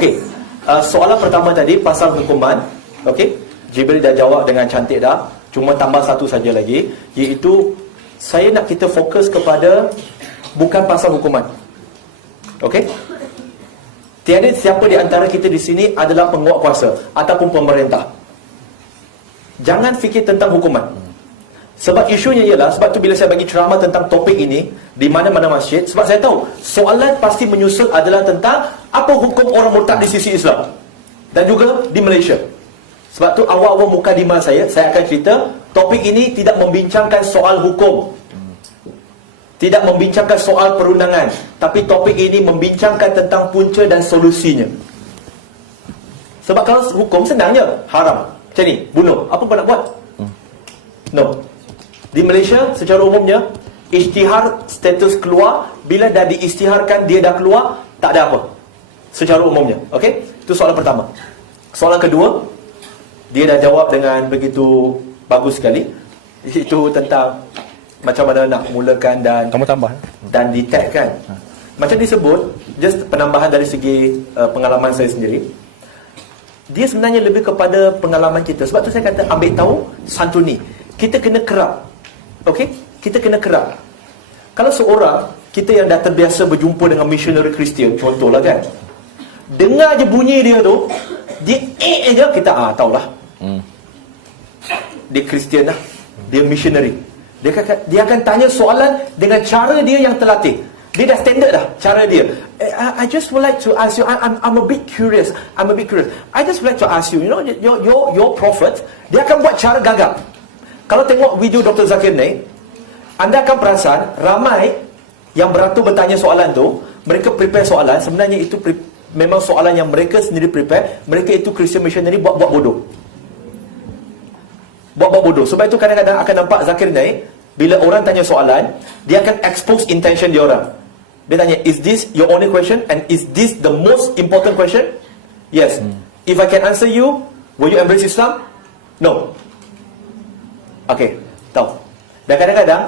Okey, soalan pertama tadi pasal hukuman. Okey, Jibril dah jawab dengan cantik dah. Cuma tambah satu saja lagi, iaitu saya nak kita fokus kepada bukan pasal hukuman. Okey? Tiada siapa di antara kita di sini adalah penguat kuasa ataupun pemerintah. Jangan fikir tentang hukuman. Sebab isunya ialah, sebab tu bila saya bagi ceramah tentang topik ini di mana-mana masjid, sebab saya tahu soalan pasti menyusul adalah tentang apa hukum orang murtad di sisi Islam dan juga di Malaysia. Sebab tu awal-awal mukadimah saya akan cerita topik ini tidak membincangkan soal hukum, tidak membincangkan soal perundangan, tapi topik ini membincangkan tentang punca dan solusinya. Sebab kalau hukum senangnya, haram, macam ni, bunuh, apa pun nak buat? No. Di Malaysia secara umumnya, isytihar status keluar, bila dah diisytiharkan dia dah keluar, tak ada apa secara umumnya. Okey, itu soalan pertama. Soalan kedua, dia dah jawab dengan begitu bagus sekali, itu tentang macam mana nak mulakan dan kamu tambah dan detect kan. Macam disebut, just penambahan dari segi pengalaman saya sendiri, dia sebenarnya lebih kepada pengalaman kita. Sebab tu saya kata ambil tahu, santuni. Kita kena kerap. Okey, kita kena kerap. Kalau seorang kita yang dah terbiasa berjumpa dengan missionary Kristian, contohlah kan, dengar je bunyi dia tu, dia je kita tahulah. Dia Kristian lah, dia missionary. Dia akan tanya soalan dengan cara dia yang terlatih. Dia dah standard dah cara dia. I just would like to ask you, I'm a bit curious. I just would like to ask you, you know, your prophet, dia akan buat cara gagap. Kalau tengok video Dr. Zakir Naik, anda akan perasan ramai yang beratur bertanya soalan tu, mereka prepare soalan, sebenarnya itu memang soalan yang mereka sendiri prepare. Mereka itu Christian missionary buat-buat bodoh. Buat-buat bodoh. Sebab itu kadang-kadang akan nampak Zakir Naik, bila orang tanya soalan, dia akan expose intention dia orang. Dia tanya, is this your only question? And is this the most important question? Yes. If I can answer you, will you embrace Islam? No. Okay, tahu. Dan kadang-kadang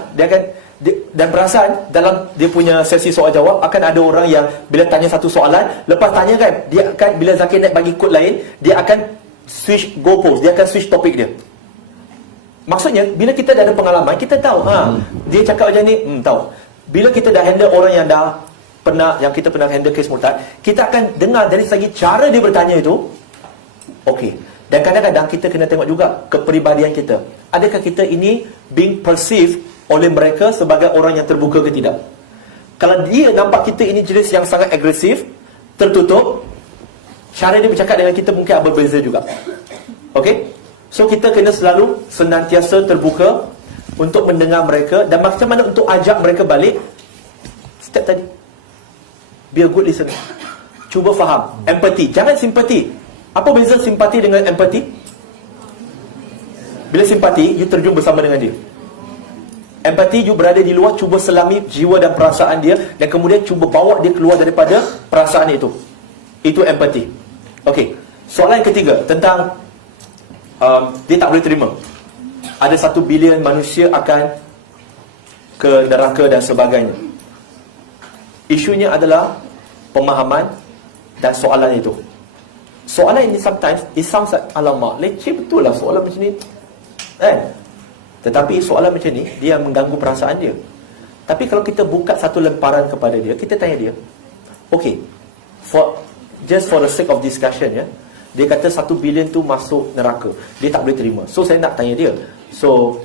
dan perasan dalam dia punya sesi soal jawab, akan ada orang yang bila tanya satu soalan, lepas tanya kan, dia akan, bila Zakir Naik bagi kod lain, dia akan switch goalpost, dia akan switch topik dia. Maksudnya, bila kita dah ada pengalaman, kita tahu, dia cakap macam ni, tahu. Bila kita dah handle orang yang dah pernah, yang kita pernah handle kes murtad, kita akan dengar dari segi cara dia bertanya itu, okey. Dan kadang-kadang kita kena tengok juga kepribadian kita. Adakah kita ini being perceived oleh mereka sebagai orang yang terbuka ke tidak? Kalau dia nampak kita ini jenis yang sangat agresif, tertutup, cara dia bercakap dengan kita mungkin berbeza juga. Okey? So kita kena selalu senantiasa terbuka untuk mendengar mereka, dan macam mana untuk ajak mereka balik. Step tadi, be a good listener. Cuba faham, empathy, jangan simpati. Apa beza simpati dengan empathy? Bila simpati, you terjun bersama dengan dia. Empathy, you berada di luar, cuba selami jiwa dan perasaan dia, dan kemudian cuba bawa dia keluar daripada perasaan itu. Itu empathy. Okey, soalan yang ketiga tentang dia tak boleh terima ada 1 bilion manusia akan ke neraka dan sebagainya. Isunya adalah pemahaman dan soalan itu. Soalan ini sometimes it sounds like, alamak, leceh betul lah soalan macam ni, kan? Tetapi soalan macam ni, dia mengganggu perasaan dia. Tapi kalau kita buka satu lemparan kepada dia, kita tanya dia, okay, just for the sake of discussion, ya, dia kata 1 bilion tu masuk neraka, dia tak boleh terima. So saya nak tanya dia, so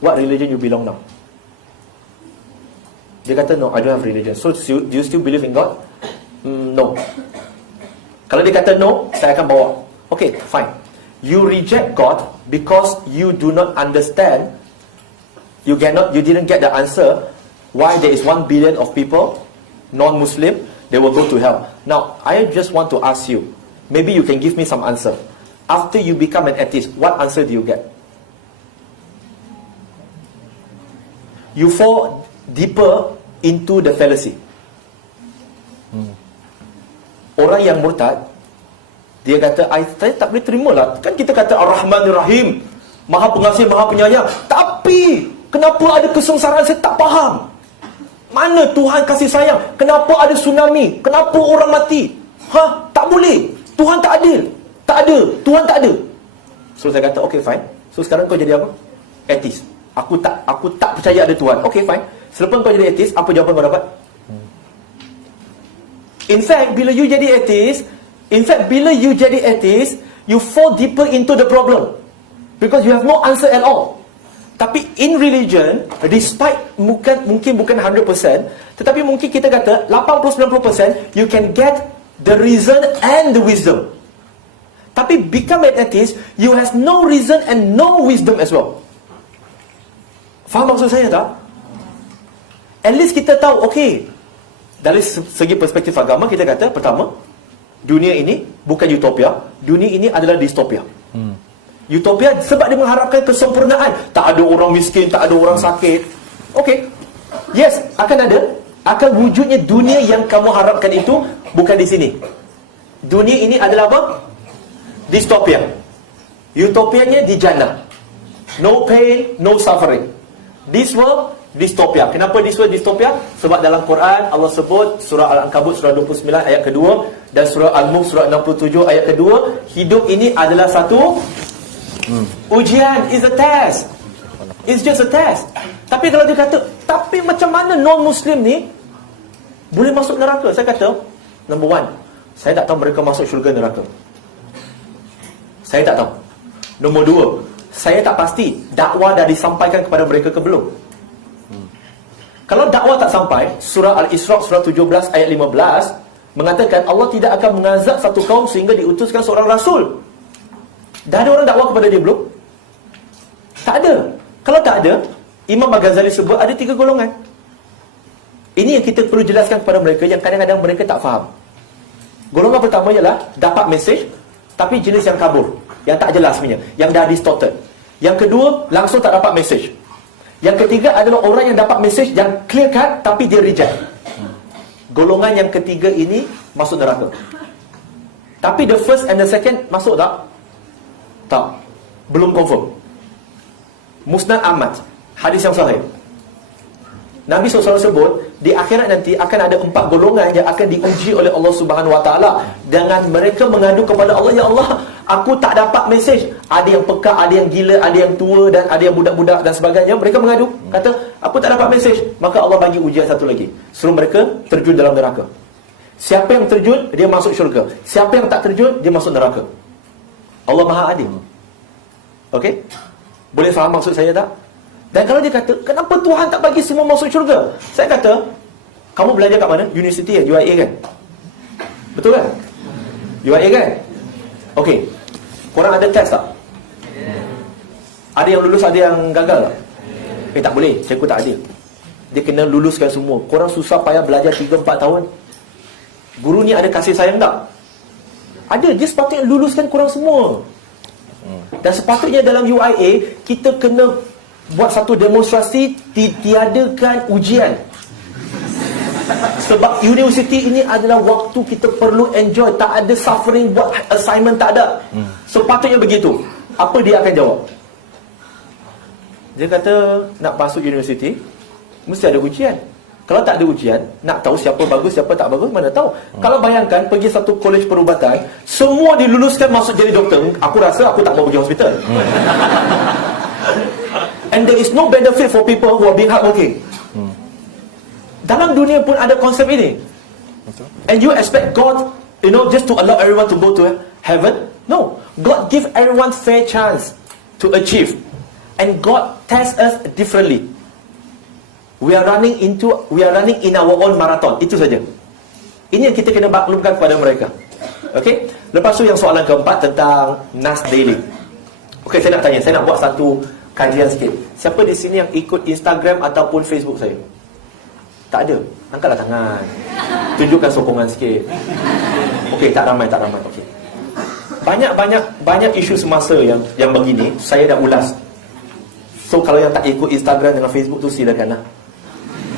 what religion you belong now? Dia kata, no, I don't have religion. So do you still believe in God? No. Kalau dia kata no, saya akan bawa, okay, fine. You reject God because you do not understand, you didn't get the answer why there is 1 billion of people, non-Muslim, they will go to hell. Now, I just want to ask you, maybe you can give me some answer. After you become an atheist, what answer do you get? You fall deeper into the fallacy. Orang yang murtad, dia kata, saya tak boleh terima lah. Kan kita kata Ar-Rahmanir Rahim, Maha Pengasih, Maha Penyayang. Tapi, kenapa ada kesengsaraan, saya tak faham. Mana Tuhan kasih sayang? Kenapa ada tsunami? Kenapa orang mati? Tak Tak boleh. Tuhan tak adil. Tak ada. Tuhan tak ada. So saya kata, okay fine. So sekarang kau jadi apa? Atheist. Aku tak percaya ada Tuhan. Okay fine. Selepas kau jadi atheist, apa jawapan kau dapat? In fact, bila you jadi atheist, you fall deeper into the problem. Because you have no answer at all. Tapi in religion, despite mungkin bukan 100%, tetapi mungkin kita kata 80-90%, you can get the reason and the wisdom. Tapi become an atheist, you have no reason and no wisdom as well. Faham maksud saya tak? At least kita tahu, okay, dari segi perspektif agama, kita kata, pertama, dunia ini bukan utopia. Dunia ini adalah distopia. Utopia sebab dia mengharapkan kesempurnaan. Tak ada orang miskin, tak ada orang sakit. Okay, yes, akan ada. Akan wujudnya dunia yang kamu harapkan itu bukan di sini. Dunia ini adalah apa? Distopia. Utopianya di jannah. No pain, no suffering. This world, distopia. Kenapa this world distopia? Sebab dalam Quran Allah sebut surah Al-Ankabut surah 29 ayat kedua dan surah Al-Mulk surah 67 ayat kedua, hidup ini adalah satu ujian, is a test. It's just a test. Tapi kalau dia kata, tapi macam mana non-Muslim ni boleh masuk neraka? Saya kata, number one, saya tak tahu mereka masuk syurga neraka. Saya tak tahu. Nombor dua, saya tak pasti dakwah dah disampaikan kepada mereka ke belum. Kalau dakwah tak sampai, surah Al-Isra surah 17 ayat 15 mengatakan Allah tidak akan mengazab satu kaum sehingga diutuskan seorang rasul. Dah ada orang dakwah kepada dia belum? Tak ada. Kalau tak ada, Imam Al-Ghazali sebut ada 3 golongan. Ini yang kita perlu jelaskan kepada mereka yang kadang-kadang mereka tak faham. Golongan pertama ialah dapat mesej tapi jenis yang kabur, yang tak jelas sebenarnya, yang dah distorted. Yang kedua, langsung tak dapat mesej. Yang ketiga adalah orang yang dapat mesej yang clear cut tapi dia reject. Golongan yang ketiga ini masuk neraka. Tapi the first and the second masuk tak? Tak. Belum confirm. Musnad Ahmad, hadis yang sahih. Nabi SAW sebut, di akhirat nanti akan ada 4 golongan yang akan diuji oleh Allah Subhanahu Wa Taala dengan mereka mengadu kepada Allah, ya Allah, aku tak dapat mesej. Ada yang peka, ada yang gila, ada yang tua dan ada yang budak-budak dan sebagainya. Mereka mengadu, kata, aku tak dapat mesej. Maka Allah bagi ujian satu lagi, suruh mereka terjun dalam neraka. Siapa yang terjun, dia masuk syurga. Siapa yang tak terjun, dia masuk neraka. Allah Maha Adil. Okey? Boleh faham maksud saya tak? Dan kalau dia kata, kenapa Tuhan tak bagi semua masuk syurga? Saya kata, kamu belajar kat mana? University kan? UIA kan? Betul kan? UIA kan? Okey. Korang ada test tak? Ada yang lulus, ada yang gagal tak? Tak boleh. Cikgu tak adil. Dia kena luluskan semua. Korang susah payah belajar 3-4 tahun. Guru ni ada kasih sayang tak? Ada. Dia sepatutnya luluskan korang semua. Dan sepatutnya dalam UIA, kita kena buat satu demonstrasi tiadakan ujian. Sebab universiti ini adalah waktu kita perlu enjoy. Tak ada suffering, buat assignment tak ada. Sepatutnya begitu. Apa dia akan jawab? Dia kata, nak masuk universiti mesti ada ujian. Kalau tak ada ujian, nak tahu siapa bagus, siapa tak bagus, mana tahu. Kalau bayangkan pergi satu kolej perubatan, semua diluluskan masuk jadi doktor, aku rasa aku tak mau pergi hospital. And there is no benefit for people who are being hardworking. Dalam dunia pun ada konsep ini. And you expect God, just to allow everyone to go to heaven? No. God give everyone fair chance to achieve. And God tests us differently. We are running in our own marathon. Itu saja. Ini yang kita kena maklumkan kepada mereka. Okay? Lepas tu yang soalan keempat tentang Nas Daily. Okay, saya nak tanya. Saya nak buat satu kajian sikit. Siapa di sini yang ikut Instagram ataupun Facebook saya? Tak ada. Angkatlah tangan. Tunjukkan sokongan sikit. Okey, tak ramai. Okey. Banyak isu semasa yang begini saya dah ulas. So kalau yang tak ikut Instagram dengan Facebook tu silakanlah.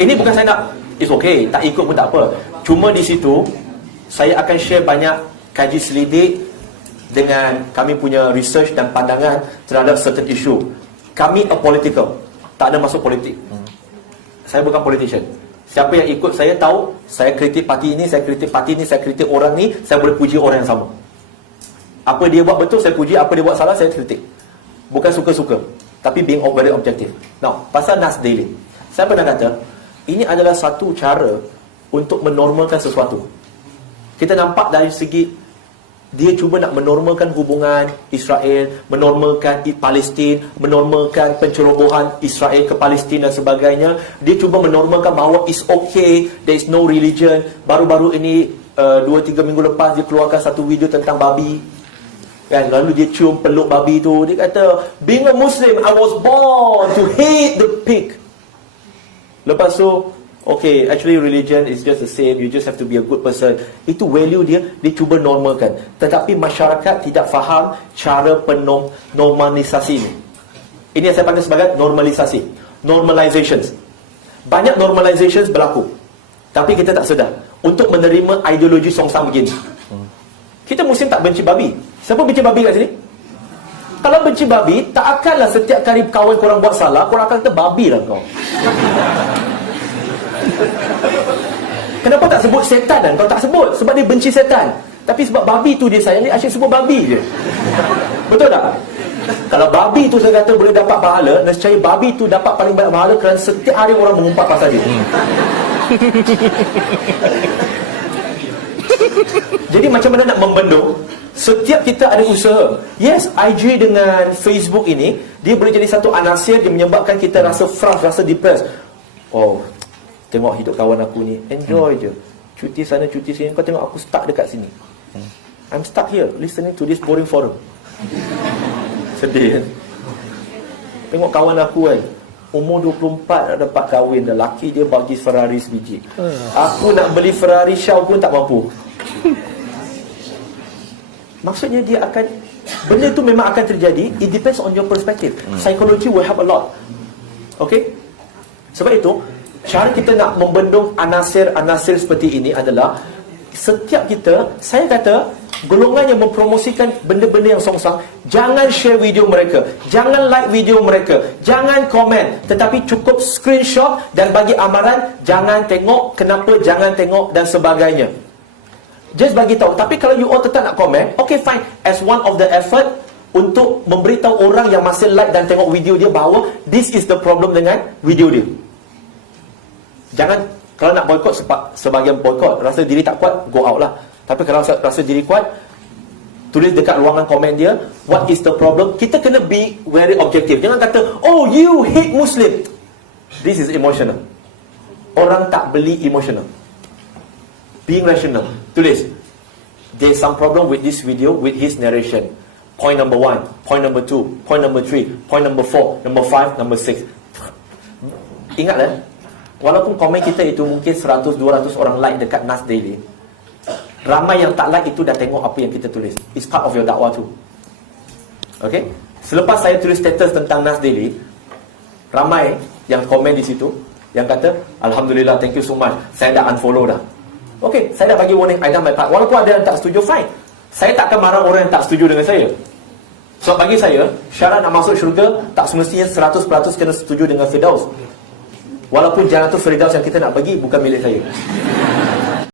Ini bukan saya nak, it's okay, tak ikut pun tak apa. Cuma di situ saya akan share banyak kaji selidik dengan kami punya research dan pandangan terhadap certain issue. Kami apolitical, tak ada masuk politik. Saya bukan politician. Siapa yang ikut saya tahu, saya kritik parti ini, saya kritik parti ini, saya kritik orang ni, saya boleh puji orang yang sama. Apa dia buat betul, saya puji. Apa dia buat salah, saya kritik. Bukan suka-suka, tapi being very objective. Now, pasal Nas Daily, saya pernah kata, ini adalah satu cara untuk menormalkan sesuatu. Kita nampak dari segi dia cuba nak menormalkan hubungan Israel, menormalkan Palestin, menormalkan pencerobohan Israel ke Palestin dan sebagainya. Dia cuba menormalkan bahawa it's okay, there is no religion. Baru-baru ini 2-3 minggu lepas dia keluarkan satu video tentang babi. Kan, lalu dia cium peluk babi tu. Dia kata, being a Muslim, I was born to hate the pig. Lepas tu, okay, actually religion is just the same. You just have to be a good person. Itu value dia cuba normalkan. Tetapi masyarakat tidak faham cara normalisasi ini. Ini yang saya panggil sebagai normalisasi. Normalizations. Banyak normalizations berlaku, tapi kita tak sedar. Untuk menerima ideologi songsang begini, kita Muslim tak benci babi. Siapa benci babi kat sini? Kalau benci babi, tak akanlah setiap kali kawan korang buat salah, korang akan kata babi lah kau. Kenapa tak sebut setan kan? Kalau tak sebut, sebab dia benci setan. Tapi sebab babi tu dia sayang, dia asyik sebut babi je. Betul tak? Kalau babi tu saya kata boleh dapat pahala, nescaya babi tu dapat paling banyak pahala kerana setiap hari orang mengumpat pasal dia. Jadi macam mana nak membendung? Setiap kita ada usaha. Yes, IG dengan Facebook ini, dia boleh jadi satu anasir yang menyebabkan kita rasa frust, rasa depressed. Oh, tengok hidup kawan aku ni, enjoy je. Cuti sana, cuti sini. Kau tengok aku stuck dekat sini. I'm stuck here, listening to this boring forum. Sedih kan? Tengok kawan aku kan, umur 24 dah dapat kahwin dah. Laki dia bagi Ferrari sebiji. Aku nak beli Ferrari Shaw pun tak mampu. Maksudnya dia akan, benda tu memang akan terjadi. It depends on your perspective. Psychology will help a lot. Okay? Sebab itu, cara kita nak membendung anasir-anasir seperti ini adalah setiap kita, saya kata, golongan yang mempromosikan benda-benda yang songsang, jangan share video mereka, jangan like video mereka, jangan komen, tetapi cukup screenshot dan bagi amaran, jangan tengok, kenapa jangan tengok dan sebagainya. Just bagi tahu. Tapi kalau you all tetap nak komen, okay fine, as one of the effort untuk memberitahu orang yang masih like dan tengok video dia bahawa this is the problem dengan video dia. Jangan, kalau nak boycott, sebagian boycott, rasa diri tak kuat, go out lah. Tapi kalau rasa diri kuat, tulis dekat ruangan komen dia, what is the problem. Kita kena be very objective. Jangan kata, oh you hate Muslim. This is emotional. Orang tak beli emotional. Being rational. Tulis, there's some problem with this video, with his narration. Point number 1, point number 2, point number 3, point number 4, number 5, number 6. Ingatlah, walaupun komen kita itu mungkin 100-200 orang like dekat Nas Daily, ramai yang tak like itu dah tengok apa yang kita tulis. It's part of your dakwah too. Okay? Selepas saya tulis status tentang Nas Daily, ramai yang komen di situ, yang kata, Alhamdulillah, thank you so much, saya dah unfollow dah. Okay, saya dah bagi warning, I done my part. Walaupun ada yang tak setuju, fine. Saya tak akan marah orang yang tak setuju dengan saya. So bagi saya, syarat nak masuk syurga tak semestinya 100% kena setuju dengan Firdaus. Walaupun jalan tu Firdaus yang kita nak pergi bukan milik saya.